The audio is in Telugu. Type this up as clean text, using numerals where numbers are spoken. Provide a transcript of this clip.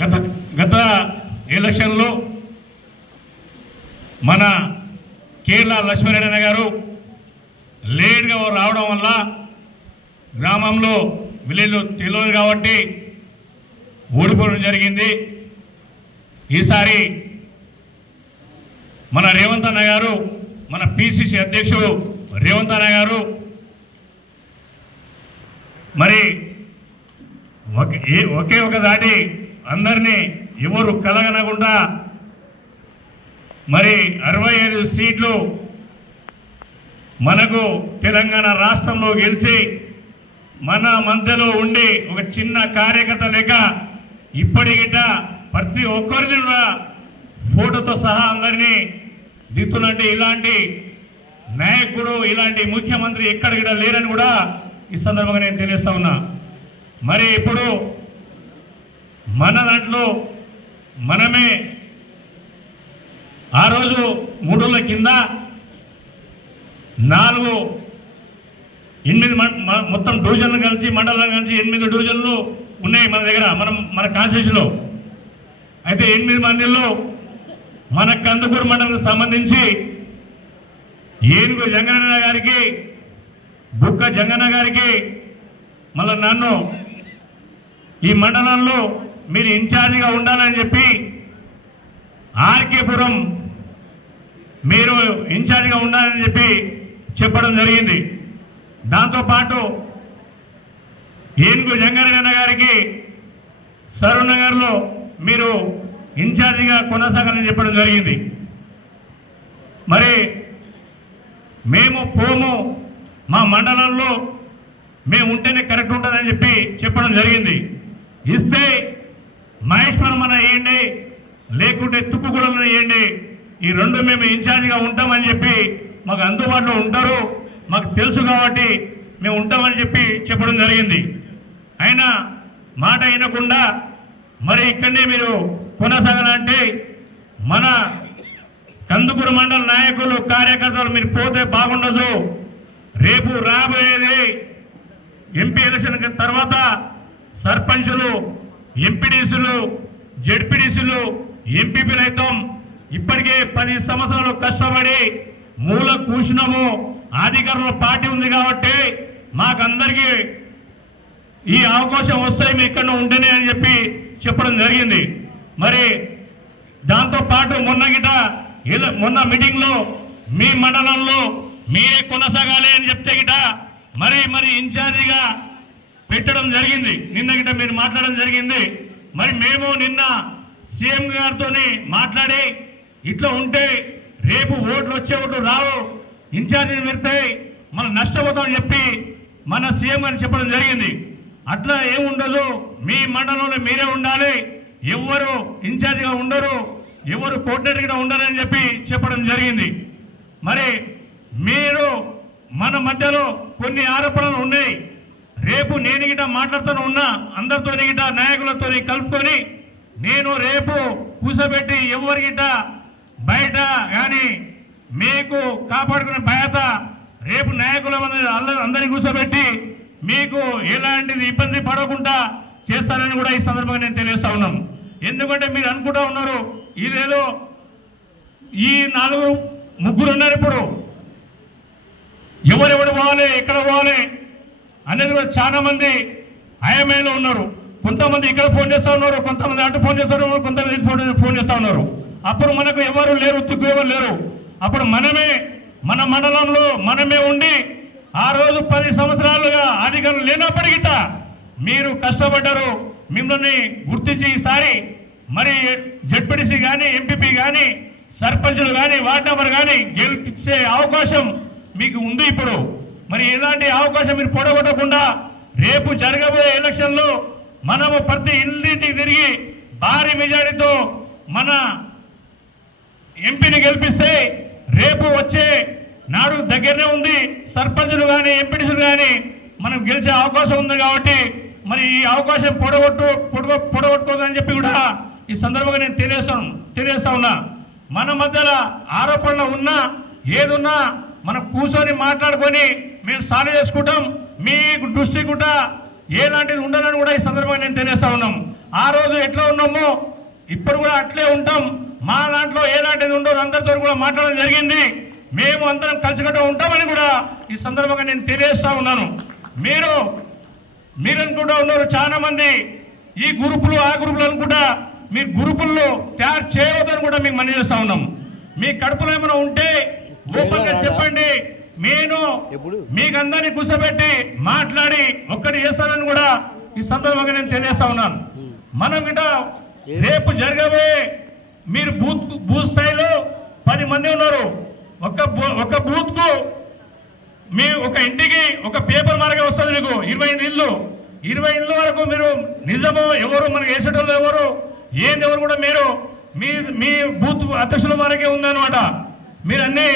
గత ఎలక్షన్లో మన కేరళ లక్ష్మీనారాయణ గారు లేట్గా రావడం వల్ల గ్రామంలో విలేజ్లో తెలియదు కాబట్టి ఓడిపోవడం జరిగింది. ఈసారి మన రేవంత్ అన్న గారు, మన పిసిసి అధ్యక్షుడు రేవంత్ అన్న గారు మరి ఒకే ఒక దాటి అందరినీ ఎవరు కలగనకుండా మరి 65 సీట్లు మనకు తెలంగాణ రాష్ట్రంలో గెలిచి మన మధ్యలో ఉండి ఒక చిన్న కార్యకర్త లేక ఇప్పటికిట ప్రతి ఒక్కరిని ఫోటోతో సహా అందరినీ దిక్కునంటే ఇలాంటి నాయకుడు, ఇలాంటి ముఖ్యమంత్రి ఎక్కడ లేరని కూడా ఈ సందర్భంగా నేను తెలియస్తా ఉన్నా. మరి ఇప్పుడు మన దాంట్లో మనమే ఆ రోజు 3 రోజుల కింద 8 మొత్తం డివిజన్లు కలిసి మండలాలు కలిసి 8 డివిజన్లు ఉన్నాయి మన దగ్గర, మన కాన్స్టిట్యూషన్లో. అయితే 8 మందిలో మన కందుకూరు మండలానికి సంబంధించి ఏనుగు జంగన్న గారికి, బుక్క జంగన్న గారికి, మళ్ళీ నన్ను ఈ మండలంలో మీరు ఇన్ఛార్జిగా ఉండాలని చెప్పి ఆర్కేపురం మీరు ఇన్ఛార్జిగా ఉండాలని చెప్పి చెప్పడం జరిగింది. దాంతోపాటు ఏనుగు జంగన్న గారికి సరూర్ నగర్లో మీరు ఇన్ఛార్జిగా కొనసాగాలని చెప్పడం జరిగింది. మరి మేము పోము, మా మండలంలో మేము ఉంటేనే కరెక్ట్ ఉంటుందని చెప్పి చెప్పడం జరిగింది. ఇస్తే మహేశ్వరం అన్న వేయండి, లేకుంటే తుక్కుగూడెం వేయండి, ఈ 2 మేము ఇన్ఛార్జిగా ఉంటామని చెప్పి మాకు అందుబాటులో ఉంటారు, మాకు తెలుసు కాబట్టి మేము ఉంటామని చెప్పి చెప్పడం జరిగింది. అయినా మాట వినకుండా మరి ఇక్కడనే మీరు కొనసాగాలంటే మన కందుకూరు మండల నాయకులు, కార్యకర్తలు మీరు పోతే బాగుండదు. రేపు రాబోయేది ఎంపీ ఎలక్షన్ తర్వాత సర్పంచులు, ఎంపీడీసీలు, జెడ్పీడీసీలు, ఎంపీపీలు అవుతాం. ఇప్పటికే 10 సంవత్సరాలు కష్టపడి మూల కూర్చున్నాము. అధికారంలో పార్టీ ఉంది కాబట్టి మాకందరికీ ఈ అవకాశం వస్తాయి, మీ ఇక్కడ ఉంటేనే అని చెప్పి చెప్పడం జరిగింది. మరి దాంతోపాటు మొన్న మీటింగ్లో మీ మండలంలో మీరే కొనసాగాలి అని చెప్తే గిట మరి ఇన్ఛార్జిగా పెట్టడం జరిగింది. నిన్న గిట మీరు మాట్లాడడం జరిగింది. మరి మేము నిన్న సీఎం గారితో మాట్లాడి ఇట్లా ఉంటే రేపు ఓట్లు రావు, ఇన్ఛార్జీలు పెడితే మనం నష్టపోతామని చెప్పి మన సీఎం గారిని చెప్పడం జరిగింది. అట్లా ఏముండదు, మీ మండలంలో మీరే ఉండాలి, ఎవరు ఇన్ఛార్జిగా ఉండరు, ఎవరు కోఆర్డినేటర్గా ఉండరని చెప్పి చెప్పడం జరిగింది. మరి మీరు మన మధ్యలో కొన్ని ఆరోపణలు ఉన్నాయి. రేపు నేను గిట మాట్లాడుతూనే ఉన్నా, అందరితో గిట నాయకులతో కలుపుకొని నేను రేపు కూర్చోబెట్టి ఎవరి గిట బయట కానీ మీకు కాపాడుకునే బాధ్యత రేపు నాయకుల అందరినీ కూర్చోబెట్టి మీకు ఎలాంటిది ఇబ్బంది పడకుండా చేస్తారని కూడా ఈ సందర్భంగా నేను తెలియజేస్తా ఉన్నాను. ఎందుకంటే మీరు అనుకుంటా ఉన్నారు ఇదేదో ఈ 3 ఉన్నారు, ఇప్పుడు ఎవరెవరు పోవాలి, ఎక్కడ పోవాలి అనేది కూడా చాలా మంది అయమేలో ఉన్నారు. కొంతమంది ఇక్కడ ఫోన్ చేస్తూ ఉన్నారు, కొంతమంది అటు ఫోన్ చేస్తారు, కొంతమంది ఫోన్ చేస్తూ ఉన్నారు. అప్పుడు మనకు ఎవరు లేరు, ఎవరు లేరు. అప్పుడు మన మండలంలో మనమే ఉండి ఆ రోజు 10 సంవత్సరాలుగా అధికారులు లేనప్పటికీ మీరు కష్టపడ్డారు. మిమ్మల్ని గుర్తించి ఈసారి మరి జెడ్పీటీసీ కానీ, ఎంపీపీ కానీ, సర్పంచులు కానీ, వార్డు మెంబర్ కానీ గెలిపించే అవకాశం మీకు ఉంది. ఇప్పుడు మరి ఇలాంటి అవకాశం మీరు పొడగొట్టకుండా రేపు జరగబోయే ఎలక్షన్లో మనము ప్రతి ఇంటికి తిరిగి భారీ మెజారిటీతో మన ఎంపీని గెలిపిస్తే రేపు వచ్చే నాడు దగ్గరనే ఉంది. సర్పంచులు కానీ, ఎంపీటీసీలు కానీ మనం గెలిచే అవకాశం ఉంది. కాబట్టి మరి ఈ అవకాశం పొడగొట్టుకోదని చెప్పి కూడా ఈ సందర్భంగా నేను తెలియజేస్తా ఉన్నా. మన మధ్యలో ఆరోపణలు ఉన్నా ఏదున్నా మనం కూర్చొని మాట్లాడుకొని మేము సాల్వ్ చేసుకుంటాం. మీ దృష్టి కూడా ఎలాంటిది ఉండాలని కూడా ఈ సందర్భంగా నేను తెలియజేస్తా ఉన్నాం. ఆ రోజు ఎట్లా ఉన్నామో ఇప్పుడు కూడా అట్లే ఉంటాం. మా దాంట్లో ఏలాంటిది ఉండదు, అందరితో కూడా మాట్లాడడం జరిగింది. మేము అందరం కలిసికట్టు ఉంటామని కూడా ఈ సందర్భంగా నేను తెలియజేస్తా ఉన్నాను. మీరు అనుకుంటా ఉన్నారు చాలా మంది ఈ గ్రూపులు ఆ గ్రూపులు అనుకుంటా మీ గ్రూపుల్లో తయారు చేయవద్దని కూడా మీకు మనవి చేస్తా ఉన్నాం. మీ కడుపులో ఏమైనా ఉంటే ఓపెన్గా చెప్పండి. నేను మీకు అందరినీ కూర్చోబెట్టి మాట్లాడి ఒక్కటి చేస్తానని కూడా ఈ సందర్భంగా నేను తెలియజేస్తా ఉన్నాను. మనం గిట రేపు జరగబోయే మీరు బూత్ స్థాయిలో 10 మంది ఉన్నారు. ఒక బూత్ కు మీ ఒక ఇంటికి ఒక పేపర్ మార్గే వస్తుంది. మీకు 20 ఇళ్ళు వరకు మీరు నిజమో ఎవరు మనకి వేసేటోళ్ళు ఎవరు ఏంది ఎవరు కూడా మీరు మీ బూత్ అధ్యక్షుల వరకే ఉందన్నమాట. మీరు అన్ని